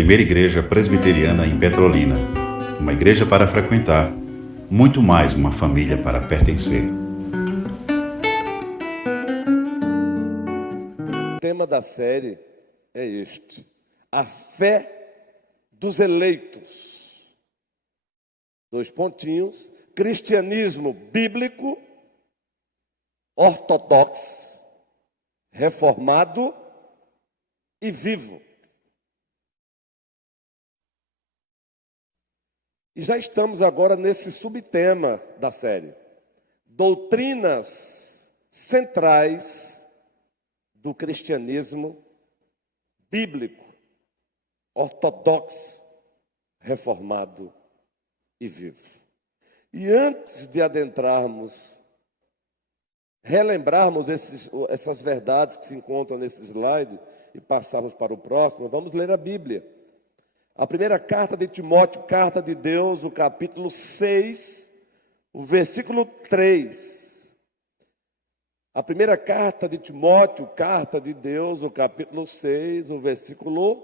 primeira igreja presbiteriana em Petrolina. Uma igreja para frequentar, muito mais uma família para pertencer. O tema da série é este: a fé dos eleitos. 2 pontinhos, cristianismo bíblico, ortodoxo, reformado e vivo. E já estamos agora nesse subtema da série: doutrinas centrais do cristianismo bíblico, ortodoxo, reformado e vivo. E antes de adentrarmos, relembrarmos essas verdades que se encontram nesse slide e passarmos para o próximo, vamos ler a Bíblia. A primeira carta de Timóteo, carta de Deus, o capítulo 6, o versículo 3. A primeira carta de Timóteo, carta de Deus, o capítulo 6, o versículo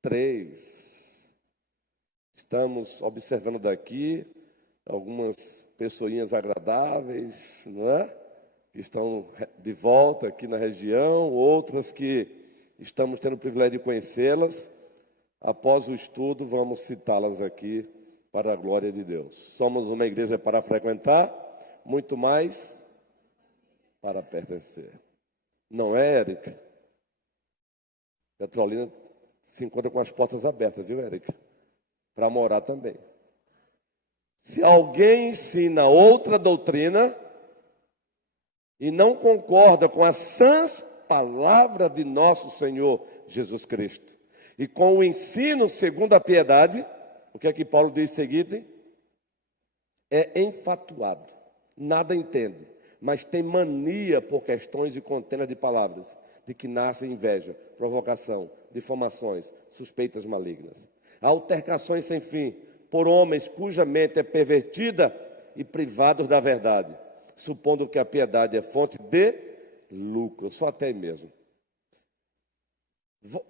3. Estamos observando daqui algumas pessoinhas agradáveis, não é? Que estão de volta aqui na região, outras que estamos tendo o privilégio de conhecê-las. Após o estudo, vamos citá-las aqui para a glória de Deus. Somos uma igreja para frequentar, muito mais para pertencer. Não é, Érica? Petrolina se encontra com as portas abertas, viu, Érica? Para morar também. Se alguém ensina outra doutrina e não concorda com as sãs palavras de nosso Senhor Jesus Cristo e com o ensino segundo a piedade, o que é que Paulo diz em seguida? É enfatuado, nada entende, mas tem mania por questões e contenda de palavras, de que nasce inveja, provocação, difamações, suspeitas malignas. Altercações sem fim, por homens cuja mente é pervertida e privados da verdade, supondo que a piedade é fonte de lucro, só até aí mesmo.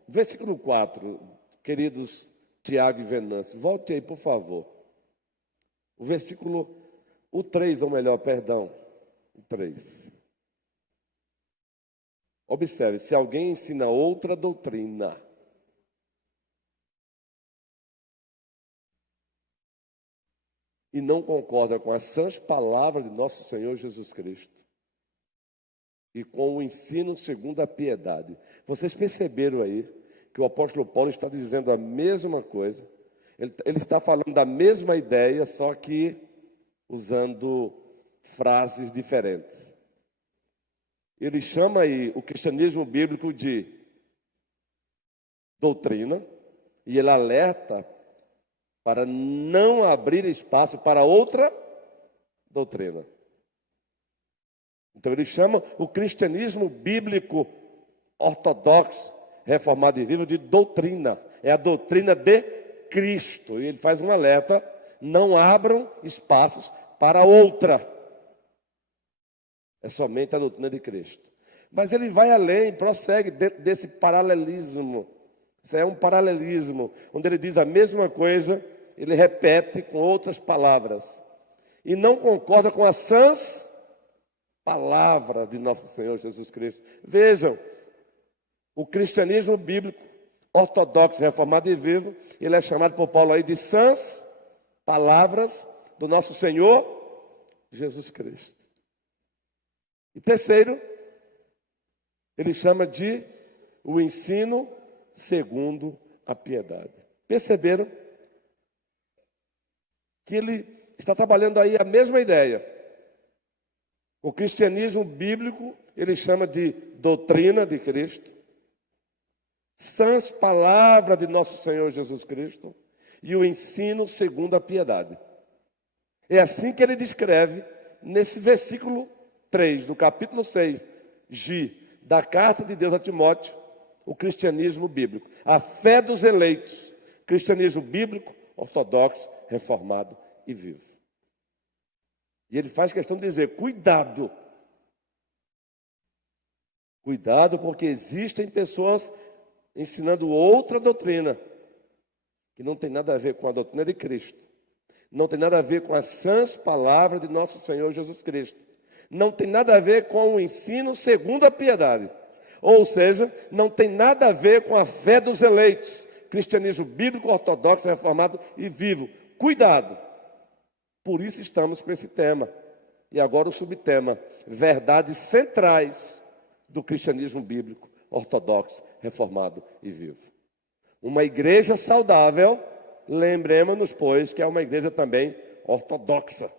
Versículo 4, queridos Tiago e Venâncio, volte aí, por favor. O 3, ou melhor, perdão, o 3. Observe, se alguém ensina outra doutrina e não concorda com as sãs palavras de nosso Senhor Jesus Cristo e com o ensino segundo a piedade. Vocês perceberam aí que o apóstolo Paulo está dizendo a mesma coisa, ele está falando da mesma ideia, só que usando frases diferentes. Ele chama aí o cristianismo bíblico de doutrina e ele alerta para não abrir espaço para outra doutrina. Então ele chama o cristianismo bíblico ortodoxo, reformado e vivo de doutrina. É a doutrina de Cristo. E ele faz um alerta: não abram espaços para outra. É somente a doutrina de Cristo. Mas ele vai além, prossegue dentro desse paralelismo. Isso é um paralelismo, onde ele diz a mesma coisa, ele repete com outras palavras. E não concorda com as sãs palavras de nosso Senhor Jesus Cristo. Vejam, o cristianismo bíblico, ortodoxo, reformado e vivo, ele é chamado por Paulo aí de sãs palavras do nosso Senhor Jesus Cristo. E terceiro, ele chama de o ensino segundo a piedade. Perceberam que ele está trabalhando aí a mesma ideia? O cristianismo bíblico, ele chama de doutrina de Cristo, sãs palavras de nosso Senhor Jesus Cristo e o ensino segundo a piedade. É assim que ele descreve nesse versículo 3 do capítulo 6, da carta de Deus a Timóteo, o cristianismo bíblico. A fé dos eleitos, cristianismo bíblico, ortodoxo, reformado e vivo. E ele faz questão de dizer: cuidado. Cuidado, porque existem pessoas ensinando outra doutrina que não tem nada a ver com a doutrina de Cristo, não tem nada a ver com as sãs palavras de nosso Senhor Jesus Cristo, não tem nada a ver com o ensino segundo a piedade, ou seja, não tem nada a ver com a fé dos eleitos, cristianismo bíblico, ortodoxo, reformado e vivo. Cuidado! Por isso estamos com esse tema. E agora o subtema: verdades centrais do cristianismo bíblico, ortodoxo, reformado e vivo. Uma igreja saudável, lembremos-nos, pois, que é uma igreja também ortodoxa.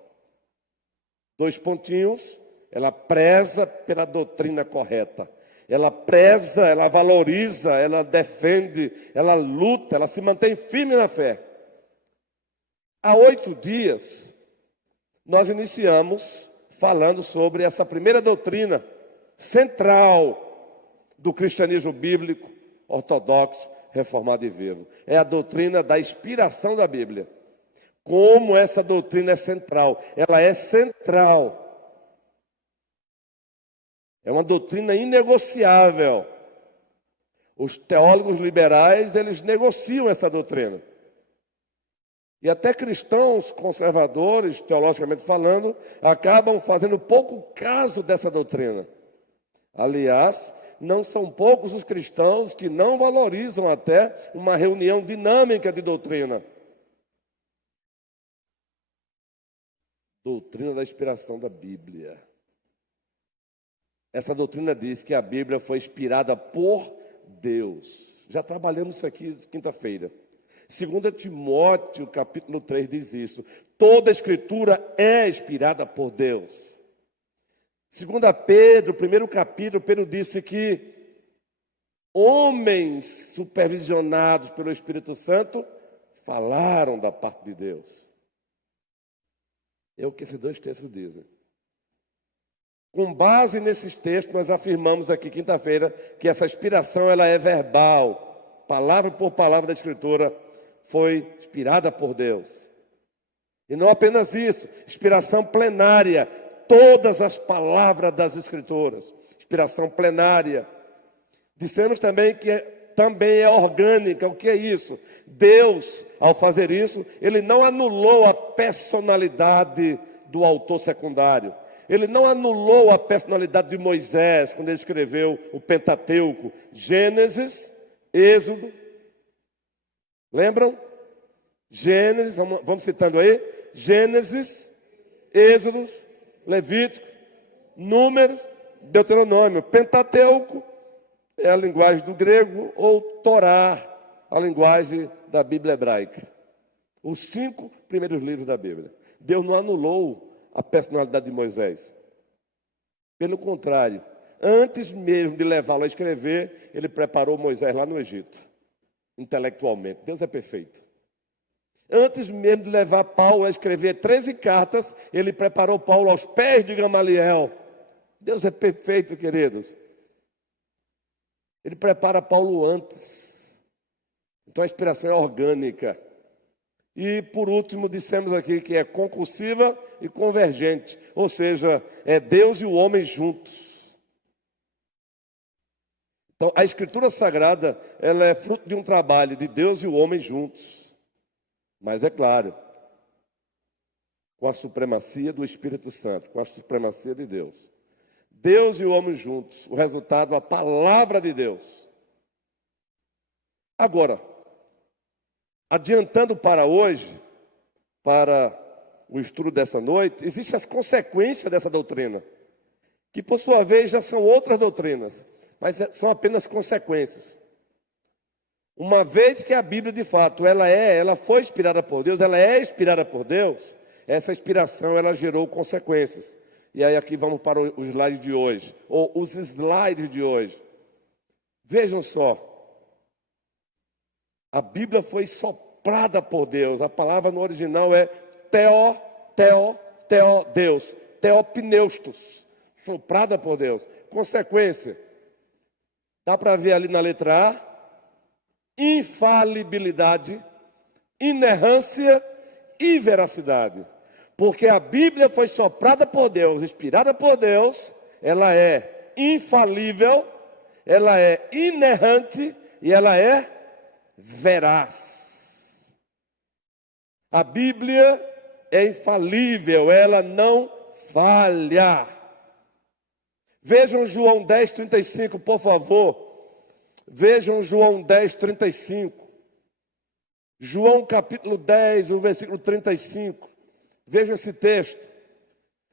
2 pontinhos, ela preza pela doutrina correta. Ela preza, ela valoriza, ela defende, ela luta, ela se mantém firme na fé. Há 8 dias, nós iniciamos falando sobre essa primeira doutrina central do cristianismo bíblico, ortodoxo, reformado e vivo. É a doutrina da inspiração da Bíblia. Como essa doutrina é central? Ela é central. É uma doutrina inegociável. Os teólogos liberais, eles negociam essa doutrina. E até cristãos conservadores, teologicamente falando, acabam fazendo pouco caso dessa doutrina. Aliás, não são poucos os cristãos que não valorizam até uma reunião dinâmica de doutrina. Doutrina da inspiração da Bíblia. Essa doutrina diz que a Bíblia foi inspirada por Deus. Já trabalhamos isso aqui quinta-feira. 2 Timóteo, capítulo 3, diz isso. Toda a Escritura é inspirada por Deus. 2 Pedro, primeiro capítulo, Pedro disse que homens supervisionados pelo Espírito Santo falaram da parte de Deus. É o que esses 2 textos dizem. Com base nesses textos, nós afirmamos aqui quinta-feira que essa inspiração ela é verbal, palavra por palavra da Escritura foi inspirada por Deus. E não apenas isso, inspiração plenária, todas as palavras das Escrituras, inspiração plenária. Dissemos também que também é orgânica. O que é isso? Deus, ao fazer isso, Ele não anulou a personalidade do autor secundário. Ele não anulou a personalidade de Moisés, quando ele escreveu o Pentateuco, Gênesis, Êxodo. Lembram? Gênesis, vamos citando aí. Gênesis, Êxodo, Levítico, Números, Deuteronômio. Pentateuco é a linguagem do grego, ou Torá, a linguagem da Bíblia hebraica. Os 5 primeiros livros da Bíblia. Deus não anulou a personalidade de Moisés. Pelo contrário, antes mesmo de levá-lo a escrever, ele preparou Moisés lá no Egito, intelectualmente. Deus é perfeito. Antes mesmo de levar Paulo a escrever 13 cartas, ele preparou Paulo aos pés de Gamaliel. Deus é perfeito, queridos. Ele prepara Paulo antes. Então a inspiração é orgânica. E por último, dissemos aqui que é concursiva e convergente. Ou seja, é Deus e o homem juntos. Então a Escritura Sagrada, ela é fruto de um trabalho de Deus e o homem juntos. Mas é claro, com a supremacia do Espírito Santo, com a supremacia de Deus. Deus e o homem juntos, o resultado, a palavra de Deus. Agora, adiantando para hoje, para o estudo dessa noite, existem as consequências dessa doutrina, que por sua vez já são outras doutrinas, mas são apenas consequências. Uma vez que a Bíblia, de fato, ela foi inspirada por Deus, ela é inspirada por Deus, essa inspiração, ela gerou consequências. E aí aqui vamos para o slide de hoje, ou os slides de hoje. Vejam só, a Bíblia foi soprada por Deus, a palavra no original é Deus, teopneustos, soprada por Deus. Consequência, dá para ver ali na letra A, infalibilidade, inerrância e veracidade. Porque a Bíblia foi soprada por Deus, inspirada por Deus, ela é infalível, ela é inerrante e ela é veraz. A Bíblia é infalível, ela não falha. Vejam João 10:35, por favor. Vejam João 10:35. João capítulo 10, o versículo 35. Vejam esse texto.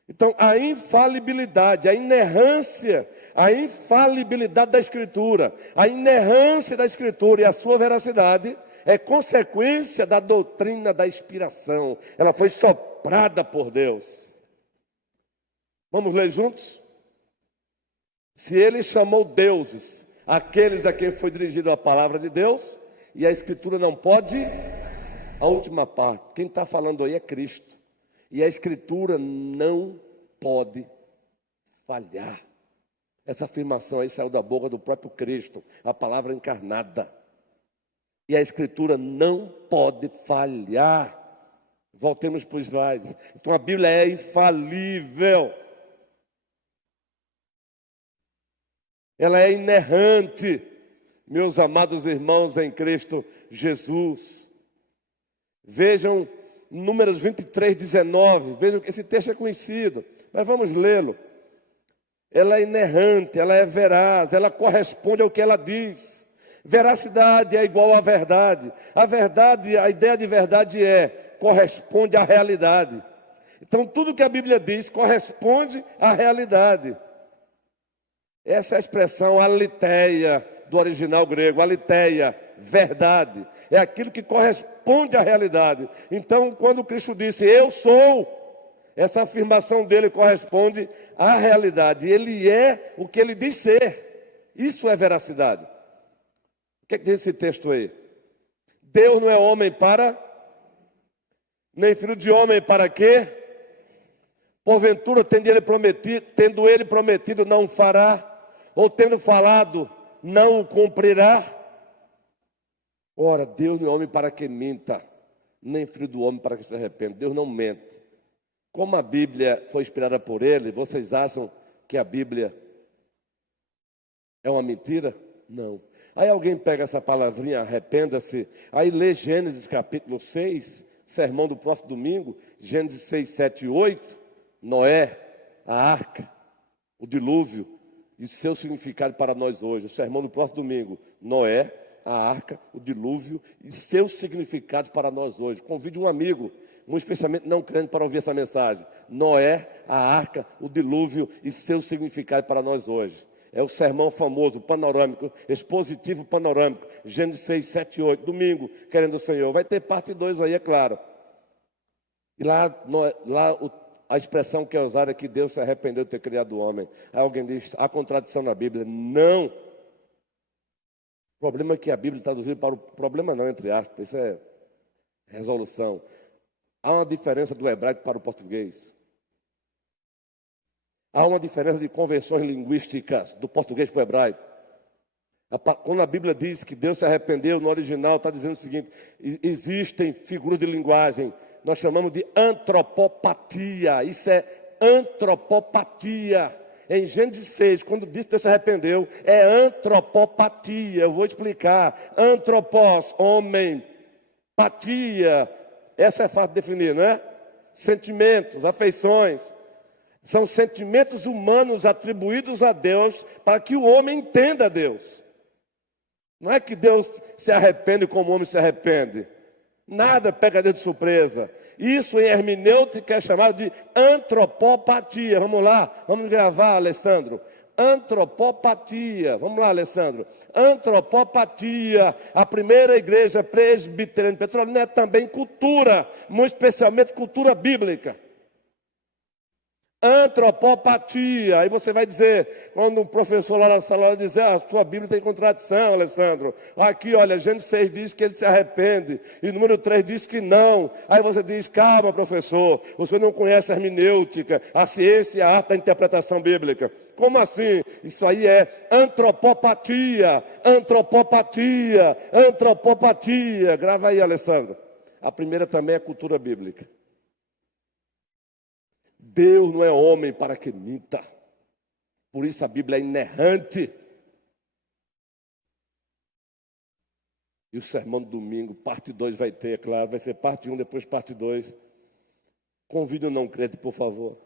Então, a infalibilidade, a inerrância, a infalibilidade da Escritura, a inerrância da Escritura e a sua veracidade é consequência da doutrina da inspiração. Ela foi soprada por Deus. Vamos ler juntos? Se ele chamou deuses aqueles a quem foi dirigida a palavra de Deus, e a Escritura não pode, a última parte, quem está falando aí é Cristo. E a Escritura não pode falhar. Essa afirmação aí saiu da boca do próprio Cristo, a palavra encarnada. E a Escritura não pode falhar. Voltemos para os slides. Então a Bíblia é infalível. Ela é inerrante, meus amados irmãos em Cristo Jesus. Vejam Números 23:19, vejam que esse texto é conhecido, mas vamos lê-lo. Ela é inerrante, ela é veraz, ela corresponde ao que ela diz. Veracidade é igual à verdade. A verdade, a ideia de verdade corresponde à realidade. Então tudo que a Bíblia diz corresponde à realidade. Essa é a expressão aletheia do original grego, aletheia, verdade. É aquilo que corresponde à realidade. Então, quando Cristo disse, eu sou, essa afirmação dele corresponde à realidade. Ele é o que ele diz ser. Isso é veracidade. O que é que diz esse texto aí? Deus não é homem para, nem filho de homem para quê? Porventura, tendo ele prometido, não fará, ou tendo falado, não o cumprirá. Ora, Deus não é homem para que minta, nem filho do homem para que se arrependa. Deus não mente. Como a Bíblia foi inspirada por ele, vocês acham que a Bíblia é uma mentira? Não. Aí alguém pega essa palavrinha, arrependa-se, aí lê Gênesis capítulo 6, sermão do próximo domingo, Gênesis 6, 7 e 8, Noé, a arca, o dilúvio e seu significado para nós hoje. O sermão do próximo domingo, Noé, a arca, o dilúvio e seus significados para nós hoje. Convide um amigo, um especialmente não crente, para ouvir essa mensagem. Noé, a arca, o dilúvio e seu significado para nós hoje. É o sermão famoso, panorâmico, expositivo panorâmico, Gênesis 6, 7 e 8, domingo, querendo o Senhor. Vai ter parte 2 aí, é claro. E lá a expressão que é usada é que Deus se arrependeu de ter criado o homem. Aí alguém diz, há contradição na Bíblia. Não. O problema é que a Bíblia traduziu para o problema não, entre aspas, isso é resolução. Há uma diferença do hebraico para o português. Há uma diferença de convenções linguísticas do português para o hebraico. Quando a Bíblia diz que Deus se arrependeu, no original está dizendo o seguinte, existem figuras de linguagem, nós chamamos de antropopatia, isso é antropopatia. Em Gênesis 6, quando diz que Deus se arrependeu, é antropopatia, eu vou explicar. Antropos, homem, patia, essa é fácil de definir, não é? Sentimentos, afeições. São sentimentos humanos atribuídos a Deus para que o homem entenda Deus. Não é que Deus se arrepende como o homem se arrepende. Nada pega Deus de surpresa. Isso em hermenêutica é chamado de antropopatia. Vamos lá, vamos gravar, Alessandro. Antropopatia. Vamos lá, Alessandro. Antropopatia. A primeira igreja presbiteriana de Petrolina é também cultura, muito especialmente cultura bíblica. Antropopatia. Aí você vai dizer, quando um professor lá na sala dizer, a sua Bíblia tem contradição, Alessandro. Aqui, olha, Gênesis 6 diz que ele se arrepende, e número 3 diz que não. Aí você diz, calma, professor, você não conhece a hermenêutica, a ciência e a arte da interpretação bíblica. Como assim? Isso aí é antropopatia, antropopatia, antropopatia. Grava aí, Alessandro. A primeira também é cultura bíblica. Deus não é homem para que minta. Por isso a Bíblia é inerrante. E o sermão do domingo, parte 2 vai ter, é claro, vai ser parte 1, depois parte 2. Convide o não crente, por favor.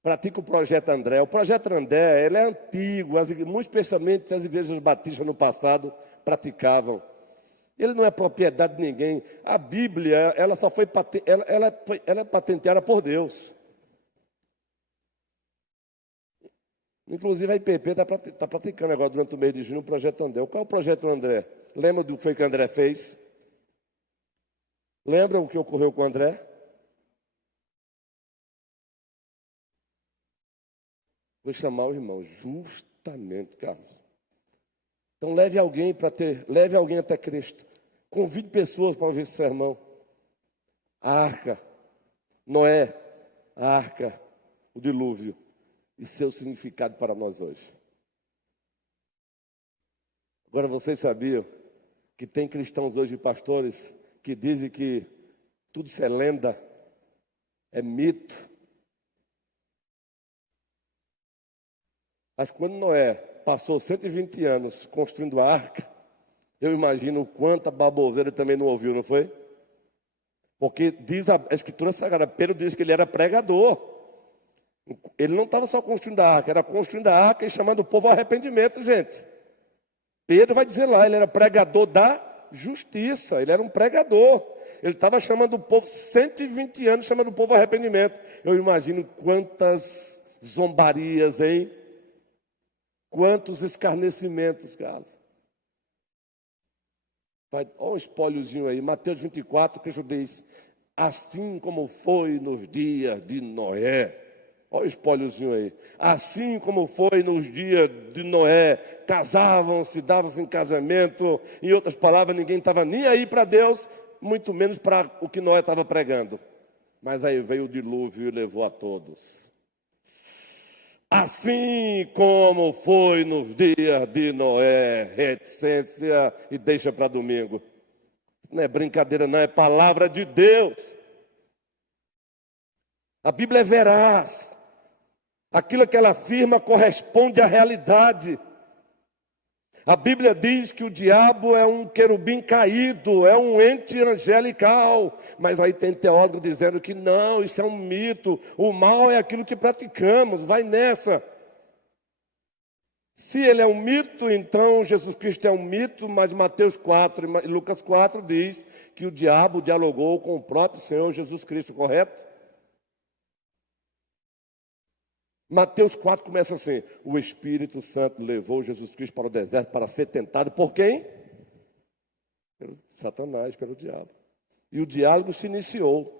Pratique o Projeto André. O Projeto André, ele é antigo, muito especialmente as igrejas batistas no passado praticavam. Ele não é propriedade de ninguém. A Bíblia, ela só foi, ela é patenteada por Deus. Inclusive a IPP está praticando agora durante o mês de junho o Projeto André. Qual é o Projeto André? Lembra do que foi que o André fez? Lembra o que ocorreu com o André? Vou chamar o irmão, justamente, Carlos. Então leve alguém até Cristo. Convide pessoas para ouvir esse sermão. A arca, Noé, a arca, o dilúvio e seu significado para nós hoje. Agora vocês sabiam que tem cristãos hoje, pastores, que dizem que tudo isso é lenda, é mito. Mas quando Noé passou 120 anos construindo a arca, eu imagino o quanta baboseira ele também não ouviu, não foi? Porque diz a Escritura Sagrada, Pedro diz que ele era pregador. Ele não estava só construindo a arca, era construindo a arca e chamando o povo ao arrependimento, gente. Pedro vai dizer lá, ele era pregador da justiça, ele era um pregador. Ele estava chamando o povo, 120 anos, chamando o povo ao arrependimento. Eu imagino quantas zombarias, hein? Quantos escarnecimentos, Carlos. Olha um espóliozinho aí, Mateus 24, Cristo diz, assim como foi nos dias de Noé. Olha o espóliozinho aí. Assim como foi nos dias de Noé, casavam-se, davam-se em casamento. Em outras palavras, ninguém estava nem aí para Deus, muito menos para o que Noé estava pregando. Mas aí veio o dilúvio e levou a todos. Assim como foi nos dias de Noé, reticência e deixa para domingo. Não é brincadeira, não, é palavra de Deus. A Bíblia é veraz. Aquilo que ela afirma corresponde à realidade. A Bíblia diz que o diabo é um querubim caído, é um ente angelical. Mas aí tem teólogo dizendo que não, isso é um mito. O mal é aquilo que praticamos, vai nessa. Se ele é um mito, então Jesus Cristo é um mito, mas Mateus 4 e Lucas 4 diz que o diabo dialogou com o próprio Senhor Jesus Cristo, correto? Mateus 4 começa assim, o Espírito Santo levou Jesus Cristo para o deserto para ser tentado por quem? Pelo Satanás, pelo diabo. E o diálogo se iniciou.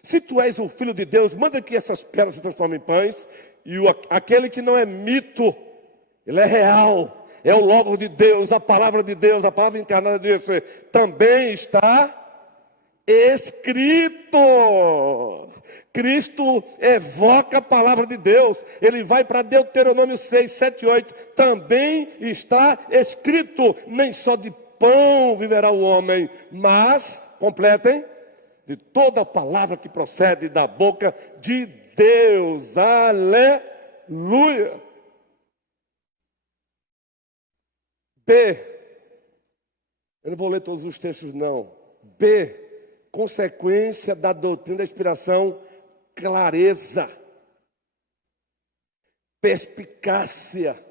Se tu és o Filho de Deus, manda que essas pedras se transformem em pães. E aquele que não é mito, ele é real, é o Logos de Deus, a palavra encarnada disse, também está escrito. Cristo evoca a palavra de Deus. Ele vai para Deuteronômio 6, 7, 8. Também está escrito, nem só de pão viverá o homem, mas, completem, de toda a palavra que procede da boca de Deus. Aleluia. B. Eu não vou ler todos os textos, não. B. Consequência da doutrina da inspiração, clareza, perspicácia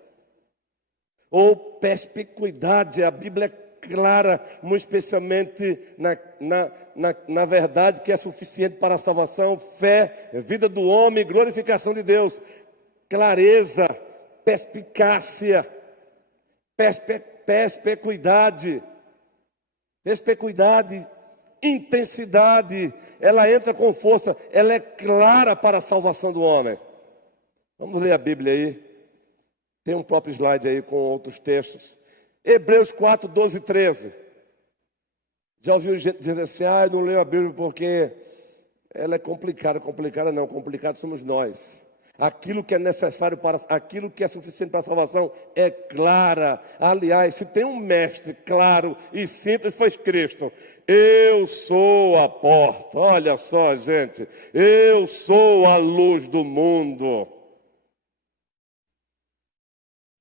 ou perspicuidade. A Bíblia é clara, muito especialmente na verdade que é suficiente para a salvação, fé, vida do homem, glorificação de Deus. Clareza, perspicácia, perspicuidade, intensidade, ela entra com força, ela é clara para a salvação do homem. Vamos ler a Bíblia aí. Tem um próprio slide aí com outros textos. Hebreus 4, 12 e 13. Já ouviu gente dizendo assim, eu não leio a Bíblia porque ela é complicada. Complicada não, complicado somos nós. Aquilo que é necessário aquilo que é suficiente para a salvação é clara. Aliás, se tem um mestre claro e simples, foi Cristo. Eu sou a porta. Olha só, gente. Eu sou a luz do mundo.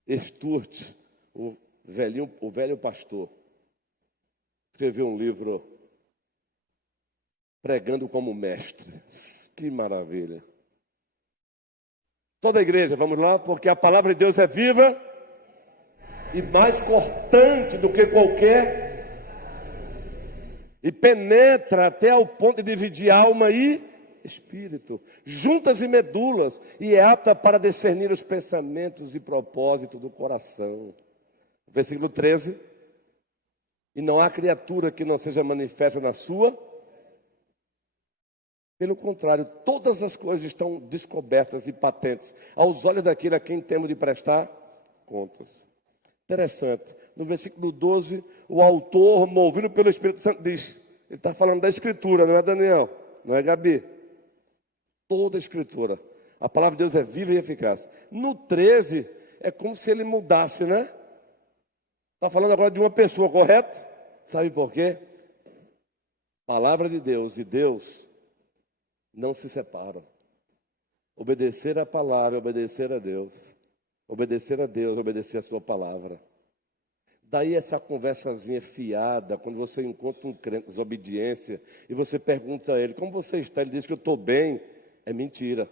Stuart, o velho pastor, escrevi um livro pregando como mestre. Que maravilha. Toda a igreja, vamos lá, porque a palavra de Deus é viva e mais cortante do que qualquer, e penetra até ao ponto de dividir alma e espírito, juntas e medulas, e é apta para discernir os pensamentos e propósitos do coração. Versículo 13. E não há criatura que não seja manifesta na sua. Pelo contrário, todas as coisas estão descobertas e patentes aos olhos daquele a quem temos de prestar contas. Interessante. No versículo 12, o autor, movido pelo Espírito Santo, diz, ele está falando da Escritura, não é Daniel, não é Gabi. Toda a Escritura. A palavra de Deus é viva e eficaz. No 13, é como se ele mudasse, né? Está falando agora de uma pessoa, correto? Sabe por quê? Palavra de Deus e Deus não se separam. Obedecer a palavra, obedecer a Deus. Obedecer a Deus, obedecer a sua palavra. Daí essa conversazinha fiada, quando você encontra um crente de desobediência e você pergunta a ele, como você está? Ele diz que eu estou bem. É mentira.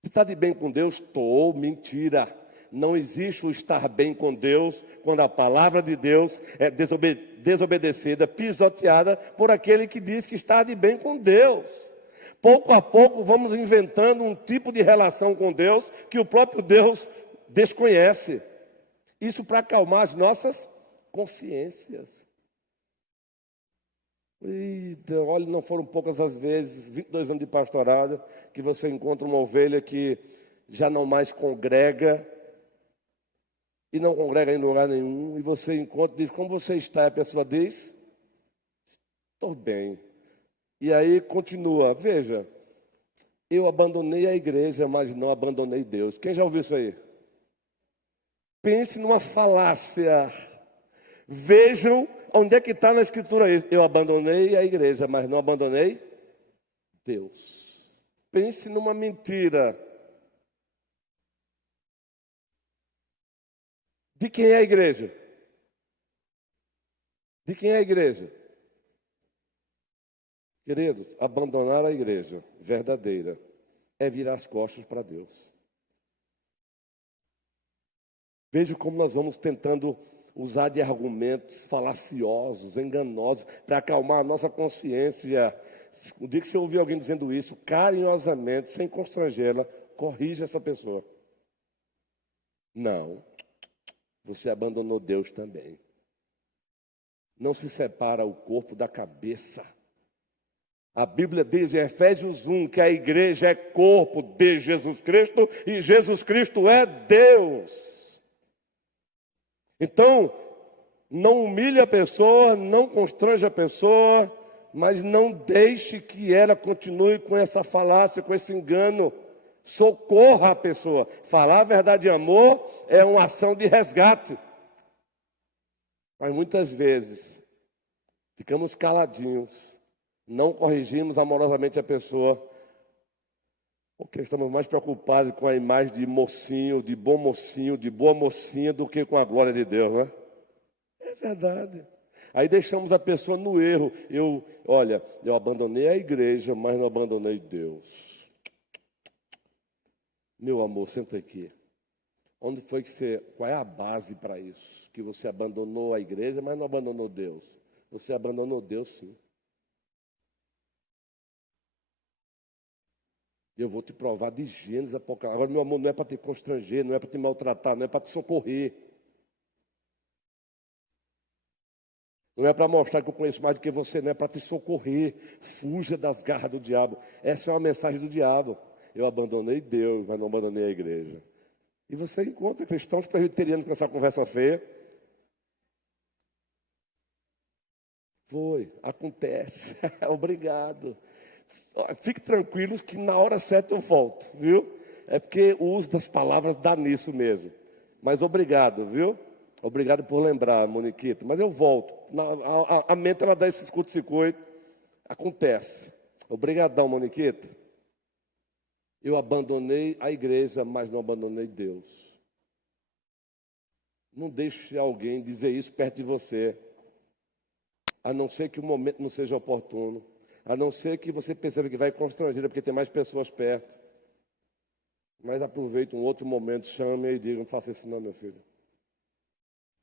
Você está de bem com Deus? Estou. Mentira. Não existe o estar bem com Deus quando a palavra de Deus é desobedecida, pisoteada por aquele que diz que está de bem com Deus. Pouco a pouco vamos inventando um tipo de relação com Deus que o próprio Deus desconhece. Isso para acalmar as nossas consciências. Então, olha, não foram poucas as vezes, 22 anos de pastorado, que você encontra uma ovelha que já não mais congrega, e não congrega em lugar nenhum, e você encontra, diz, como você está? E a pessoa diz, estou bem. E aí continua, veja, eu abandonei a igreja, mas não abandonei Deus. Quem já ouviu isso aí? Pense numa falácia. Vejam onde é que está na Escritura isso. Eu abandonei a igreja, mas não abandonei Deus. Pense numa mentira. De quem é a igreja? De quem é a igreja? Queridos, abandonar a igreja verdadeira é virar as costas para Deus. Veja como nós vamos tentando usar de argumentos falaciosos, enganosos, para acalmar a nossa consciência. O dia que você ouvir alguém dizendo isso, carinhosamente, sem constrangê-la, corrija essa pessoa. Não, você abandonou Deus também. Não se separa o corpo da cabeça. A Bíblia diz em Efésios 1 que a igreja é corpo de Jesus Cristo e Jesus Cristo é Deus. Então, não humilhe a pessoa, não constrange a pessoa, mas não deixe que ela continue com essa falácia, com esse engano. Socorra a pessoa. Falar a verdade em amor é uma ação de resgate. Mas muitas vezes ficamos caladinhos, não corrigimos amorosamente a pessoa, porque estamos mais preocupados com a imagem de mocinho, de bom mocinho, de boa mocinha, do que com a glória de Deus, né? É verdade. Aí deixamos a pessoa no erro. Eu abandonei a igreja, mas não abandonei Deus. Meu amor, senta aqui. Qual é a base para isso? Que você abandonou a igreja, mas não abandonou Deus. Você abandonou Deus, sim. Eu vou te provar de Gênesis, Apocalipse. Agora, meu amor, não é para te constranger, não é para te maltratar, não é para te socorrer. Não é para mostrar que eu conheço mais do que você, não é para te socorrer. Fuja das garras do diabo. Essa é uma mensagem do diabo. Eu abandonei Deus, mas não abandonei a igreja. E você encontra cristãos presbiterianos com essa conversa feia. Acontece. Obrigado. Fique tranquilos que na hora certa eu volto, viu? É porque o uso das palavras dá nisso mesmo. Mas obrigado, viu? Obrigado por lembrar, Moniquita. Mas eu volto. A mente, ela dá esse curto-circuito. Acontece. Obrigadão, Moniquita. Eu abandonei a igreja, mas não abandonei Deus. Não deixe alguém dizer isso perto de você, a não ser que o momento não seja oportuno, a não ser que você perceba que vai constrangida porque tem mais pessoas perto. Mas aproveite um outro momento, chame e diga: não faça isso não, meu filho.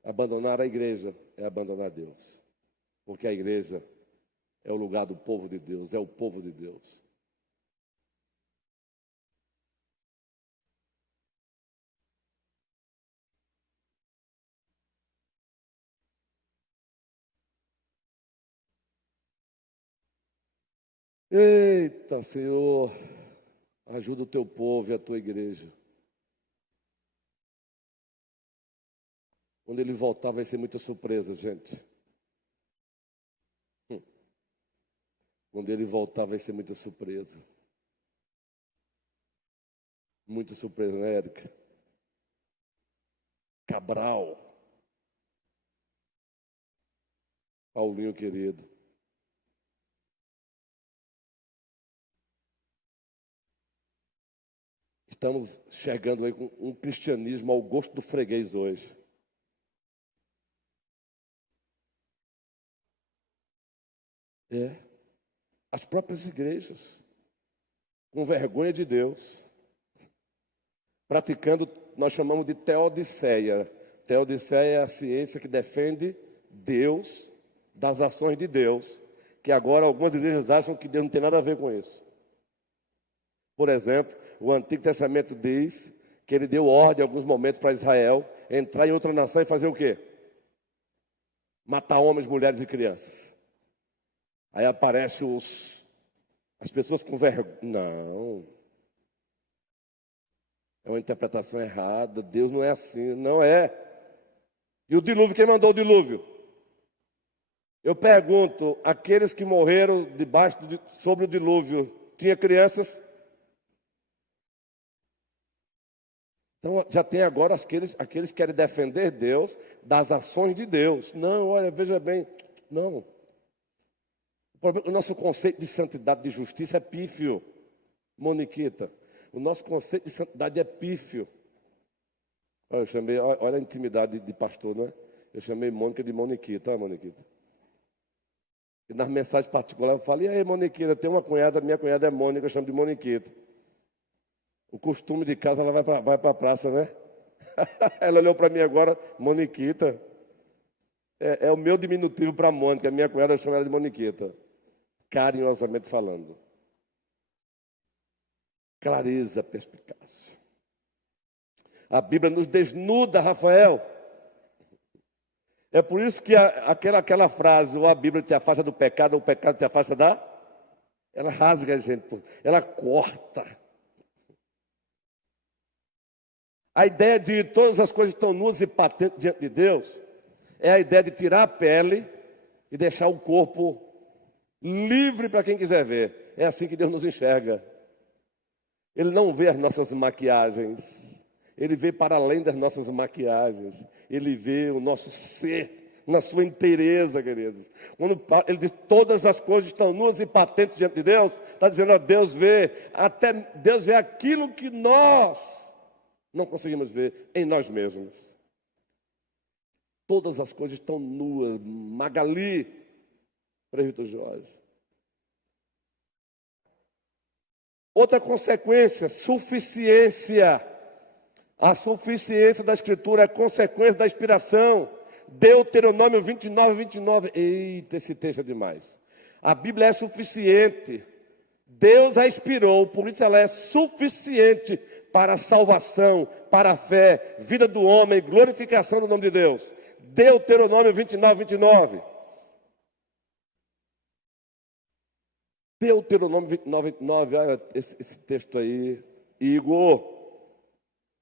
Abandonar a igreja é abandonar Deus, porque a igreja é o lugar do povo de Deus, é o povo de Deus. Eita, Senhor, ajuda o teu povo e a tua igreja. Quando ele voltar vai ser muita surpresa, gente. Quando ele voltar vai ser muita surpresa. Muita surpresa, né, Érica? Cabral. Paulinho querido. Estamos chegando aí com um cristianismo ao gosto do freguês hoje. As próprias igrejas, com vergonha de Deus, praticando, nós chamamos de teodiceia. Teodiceia é a ciência que defende Deus, das ações de Deus, que agora algumas igrejas acham que Deus não tem nada a ver com isso. Por exemplo, o Antigo Testamento diz que ele deu ordem em alguns momentos para Israel entrar em outra nação e fazer o quê? Matar homens, mulheres e crianças. Aí aparecem as pessoas com vergonha. Não. É uma interpretação errada. Deus não é assim. Não é. E o dilúvio, quem mandou o dilúvio? Eu pergunto, aqueles que morreram sobre o dilúvio, tinha crianças? Então, já tem agora aqueles que querem defender Deus das ações de Deus. Não, olha, veja bem. Não. O nosso conceito de santidade, de justiça é pífio, Moniquita. O nosso conceito de santidade é pífio. Olha a intimidade de pastor, não é? Eu chamei Mônica de Moniquita, Moniquita. E nas mensagens particulares eu falo: e aí, Moniquita, tem uma cunhada, minha cunhada é Mônica, eu chamo de Moniquita. O costume de casa, ela vai para a praça, né? Ela olhou para mim agora: Moniquita. É o meu diminutivo para Mônica, a minha cunhada, eu chamo ela de Moniquita. Carinhosamente falando. Clareza, perspicácia. A Bíblia nos desnuda, Rafael. É por isso que aquela frase: ou a Bíblia te afasta do pecado, ou o pecado te afasta da... Ela rasga a gente, ela corta. A ideia de todas as coisas estão nuas e patentes diante de Deus é a ideia de tirar a pele e deixar o corpo livre para quem quiser ver. É assim que Deus nos enxerga. Ele não vê as nossas maquiagens. Ele vê para além das nossas maquiagens. Ele vê o nosso ser na sua inteireza, queridos. Quando ele diz todas as coisas estão nuas e patentes diante de Deus, está dizendo: Deus vê, até Deus vê aquilo que nós não conseguimos ver em nós mesmos. Todas as coisas estão nuas. Magali, Presbítero Jorge. Outra consequência, suficiência. A suficiência da Escritura é consequência da inspiração. Deuteronômio 29, 29. Eita, esse texto é demais. A Bíblia é suficiente. Deus a inspirou, por isso ela é suficiente para a salvação, para a fé, vida do homem, glorificação do nome de Deus. Deuteronômio 29, 29. Deuteronômio 29, 29, olha esse texto aí. Igor,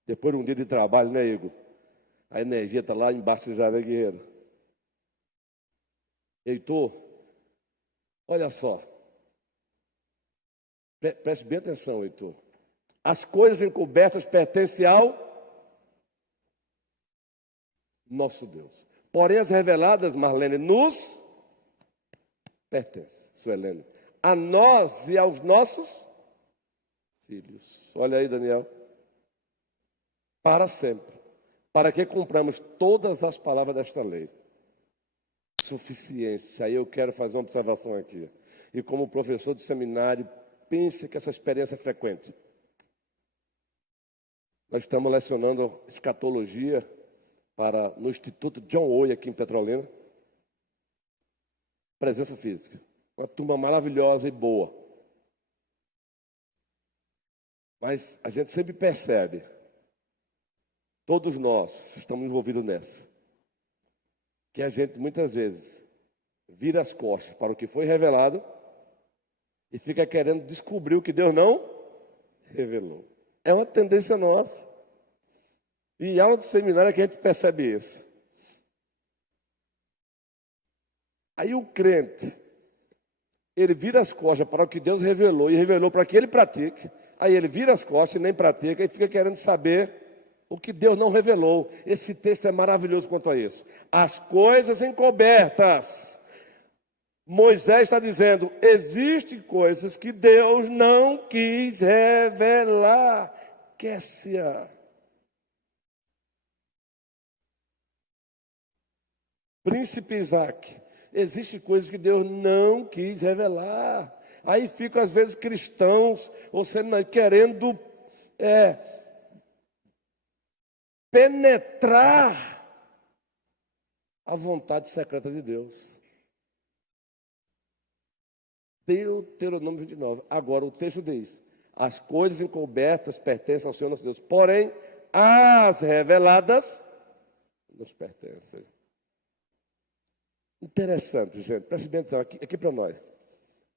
depois de um dia de trabalho, né, Igor? A energia está lá embaixo já, né, guerreiro? Heitor, olha só. Preste bem atenção, Heitor. As coisas encobertas pertencem ao nosso Deus. Porém, as reveladas, Marlene, nos pertencem, Suelene, a nós e aos nossos filhos. Olha aí, Daniel. Para sempre. para que cumpramos todas as palavras desta lei. Suficiência. Aí eu quero fazer uma observação aqui. E como professor de seminário, pense que essa experiência é frequente. Nós estamos lecionando escatologia no Instituto John Owen, aqui em Petrolina. Presença física. Uma turma maravilhosa e boa. Mas a gente sempre percebe, todos nós estamos envolvidos nessa, que a gente muitas vezes vira as costas para o que foi revelado e fica querendo descobrir o que Deus não revelou. É uma tendência nossa. E em aula de seminário é que a gente percebe isso. Aí o crente, ele vira as costas para o que Deus revelou e revelou para que ele pratique. Aí ele vira as costas e nem pratica e fica querendo saber o que Deus não revelou. Esse texto é maravilhoso quanto a isso. As coisas encobertas. Moisés está dizendo, existem coisas que Deus não quis revelar. Quer-se-a. Príncipe Isaac. Existem coisas que Deus não quis revelar. Aí ficam, às vezes, cristãos, ou seja, querendo penetrar a vontade secreta de Deus. Deuteronômio 29. Agora, o texto diz, as coisas encobertas pertencem ao Senhor nosso Deus, porém, as reveladas nos pertencem. Interessante, gente, preste bem atenção aqui para nós.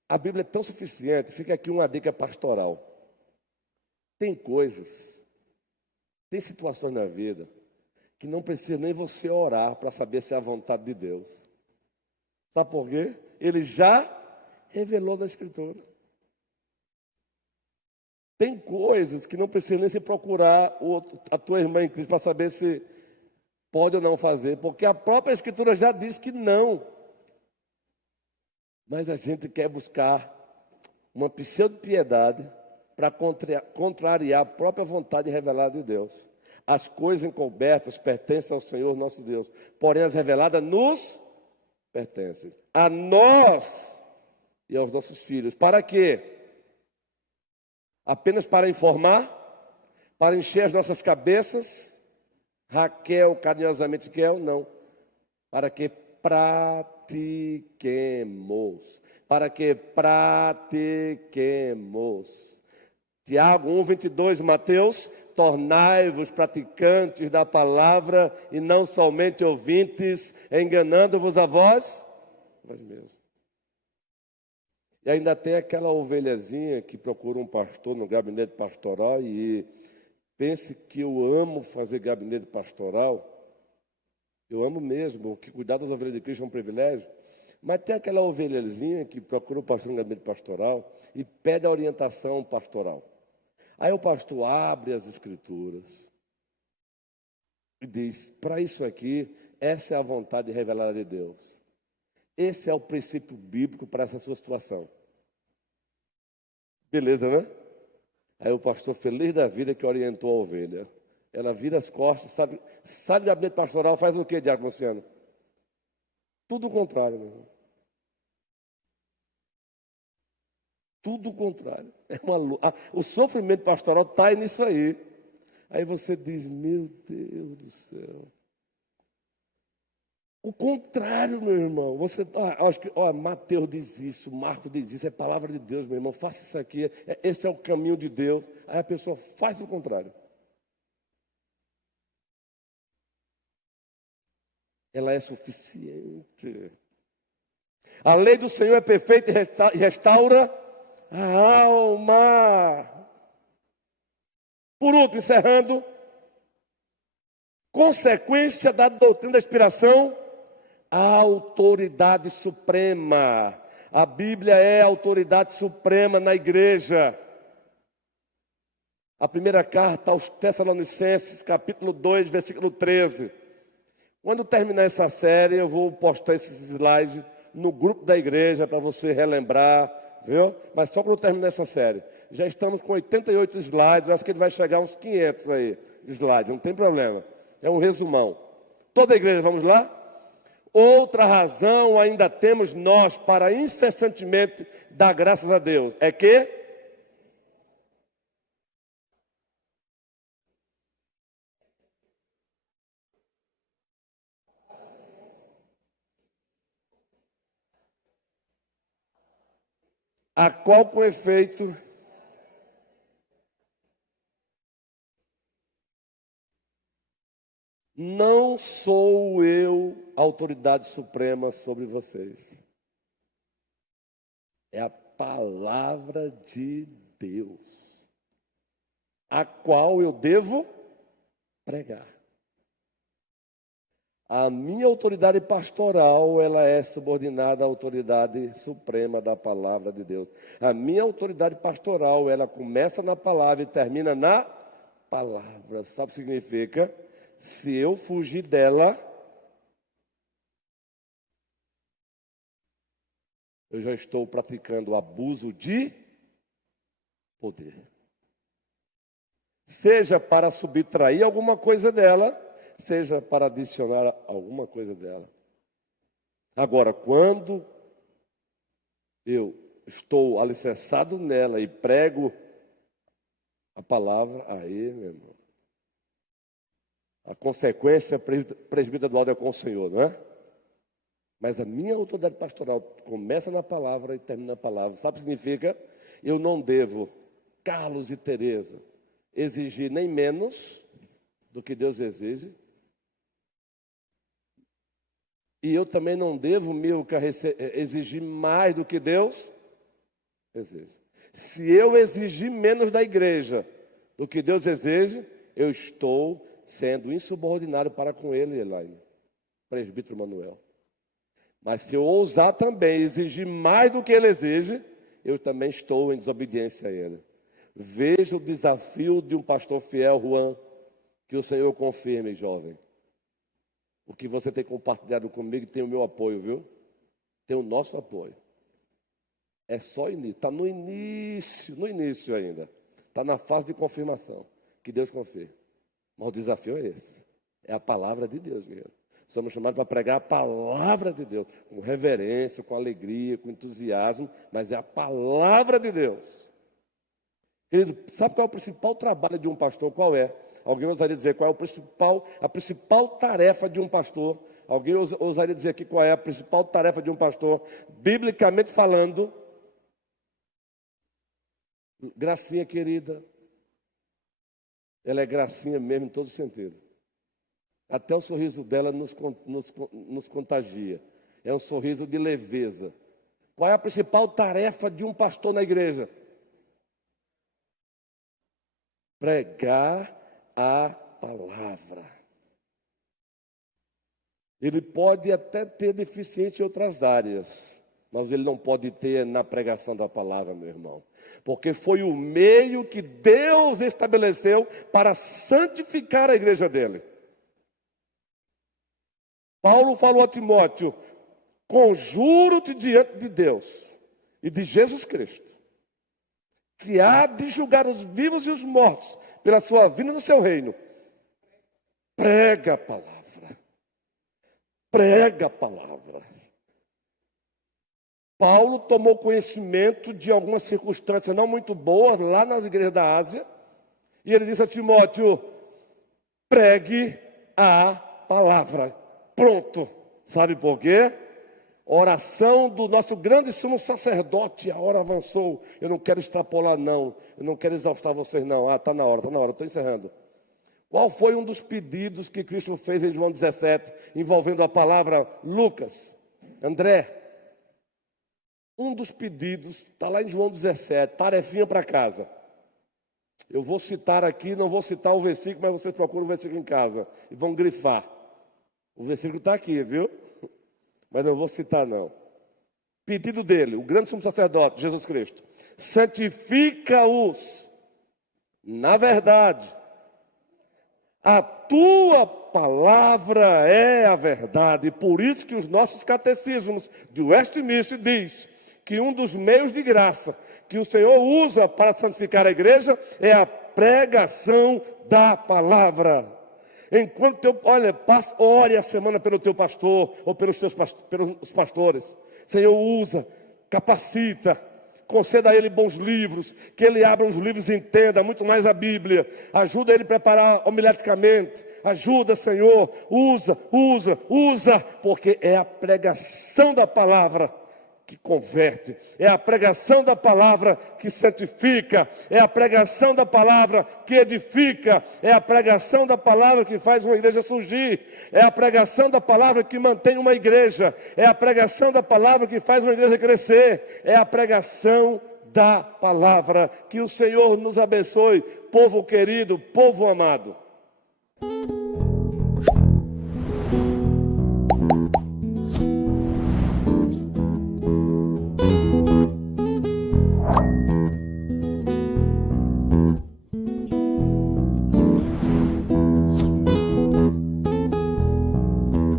A Bíblia é tão suficiente, fica aqui uma dica pastoral. Tem coisas, tem situações na vida que não precisa nem você orar para saber se é a vontade de Deus. Sabe por quê? Ele já revelou na Escritura. Tem coisas que não precisa nem se procurar a tua irmã em Cristo para saber se pode ou não fazer, porque a própria Escritura já diz que não. Mas a gente quer buscar uma pseudo-piedade para contrariar a própria vontade revelada de Deus. As coisas encobertas pertencem ao Senhor nosso Deus, porém as reveladas nos pertencem. A nós e aos nossos filhos. Para quê? Apenas para informar? Para encher as nossas cabeças? Raquel, carinhosamente Raquel, não. Para que pratiquemos. Para que pratiquemos. Tiago 1:22, Mateus, tornai-vos praticantes da palavra e não somente ouvintes, enganando-vos a vós mesmos. E ainda tem aquela ovelhazinha que procura um pastor no gabinete pastoral e pense que eu amo fazer gabinete pastoral. Eu amo mesmo, que cuidar das ovelhas de Cristo é um privilégio. Mas tem aquela ovelhazinha que procura o pastor no gabinete pastoral e pede a orientação pastoral. Aí o pastor abre as escrituras e diz, para isso aqui, essa é a vontade revelada de Deus. Esse é o princípio bíblico para essa sua situação. Beleza, né? Aí o pastor, feliz da vida, que orientou a ovelha. Ela vira as costas, sai do gabinete pastoral, faz o quê, Diácono Luciano? Tudo o contrário, meu irmão. Tudo o contrário. O sofrimento pastoral está nisso aí. Aí você diz, meu Deus do céu. O contrário, meu irmão. Você, acho que Mateus diz isso, Marcos diz isso, é palavra de Deus, meu irmão. Faça isso aqui, esse é o caminho de Deus. Aí a pessoa faz o contrário. Ela é suficiente. A lei do Senhor é perfeita e restaura a alma. Por último, encerrando, consequência da doutrina da inspiração, a autoridade suprema. A Bíblia é a autoridade suprema na igreja. A primeira carta aos Tessalonicenses, capítulo 2, versículo 13. Quando terminar essa série, eu vou postar esses slides no grupo da igreja para você relembrar, viu? Mas só quando terminar essa série. Já estamos com 88 slides, acho que ele vai chegar a uns 500 aí, slides, não tem problema. É um resumão. Toda a igreja, vamos lá? Outra razão ainda temos nós para incessantemente dar graças a Deus. É que a qual com efeito não sou eu a autoridade suprema sobre vocês. É a palavra de Deus, a qual eu devo pregar. A minha autoridade pastoral, ela é subordinada à autoridade suprema da palavra de Deus. A minha autoridade pastoral, ela começa na palavra e termina na palavra. Sabe o que significa? Se eu fugir dela, eu já estou praticando abuso de poder. Seja para subtrair alguma coisa dela, seja para adicionar alguma coisa dela. Agora, quando eu estou alicerçado nela e prego a palavra, aí, meu irmão, a consequência presbítero Eduardo é com o Senhor, não é? Mas a minha autoridade pastoral começa na palavra e termina na palavra. Sabe o que significa? Eu não devo, Carlos e Tereza, exigir nem menos do que Deus exige. E eu também não devo, Milka, exigir mais do que Deus exige. Se eu exigir menos da igreja do que Deus exige, eu estou sendo insubordinado para com ele, Elaine, presbítero Manuel. Mas se eu ousar também exigir mais do que ele exige, eu também estou em desobediência a ele. Veja o desafio de um pastor fiel, Juan, que o Senhor confirme, jovem. O que você tem compartilhado comigo tem o meu apoio, viu? Tem o nosso apoio. É só início, está no início ainda. Está na fase de confirmação, que Deus confirme. Mas o desafio é esse. É a palavra de Deus, querido. Somos chamados para pregar a palavra de Deus, com reverência, com alegria, com entusiasmo, mas é a palavra de Deus. Querido, sabe qual é o principal trabalho de um pastor? Qual é? Alguém ousaria dizer qual é a principal tarefa de um pastor? Alguém ousaria dizer aqui qual é a principal tarefa de um pastor? Biblicamente falando, gracinha querida, ela é gracinha mesmo em todo sentido. Até o sorriso dela nos contagia. É um sorriso de leveza. Qual é a principal tarefa de um pastor na igreja? Pregar a palavra. Ele pode até ter deficiência em outras áreas, mas ele não pode ter na pregação da palavra, meu irmão. Porque foi o meio que Deus estabeleceu para santificar a igreja dele. Paulo falou a Timóteo: conjuro-te diante de Deus e de Jesus Cristo, que há de julgar os vivos e os mortos pela sua vinda no seu reino. Prega a palavra. Prega a palavra. Paulo tomou conhecimento de algumas circunstâncias não muito boas lá nas igrejas da Ásia, e ele disse a Timóteo: pregue a palavra. Pronto. Sabe por quê? Oração do nosso grande sumo sacerdote. A hora avançou. Eu não quero extrapolar, não. Eu não quero exaustar vocês, não. Está na hora, estou encerrando. Qual foi um dos pedidos que Cristo fez em João 17, envolvendo a palavra Lucas? André, um dos pedidos está lá em João 17, tarefinha para casa. Eu vou citar aqui, não vou citar o versículo, mas vocês procuram o versículo em casa e vão grifar. O versículo está aqui, viu? Mas não vou citar, não. Pedido dele, o grande sumo sacerdote, Jesus Cristo: santifica-os na verdade. A tua palavra é a verdade. Por isso que os nossos catecismos de Westminster diz que um dos meios de graça que o Senhor usa para santificar a igreja é a pregação da palavra. Ore a semana pelo teu pastor, ou pelos pelos pastores. Senhor, usa, capacita, conceda a ele bons livros, que ele abra os livros e entenda muito mais a Bíblia. Ajuda ele a preparar homileticamente. Ajuda, Senhor, usa, porque é a pregação da palavra que converte, é a pregação da palavra que santifica, é a pregação da palavra que edifica, é a pregação da palavra que faz uma igreja surgir, é a pregação da palavra que mantém uma igreja, é a pregação da palavra que faz uma igreja crescer, é a pregação da palavra. Que o Senhor nos abençoe, povo querido, povo amado.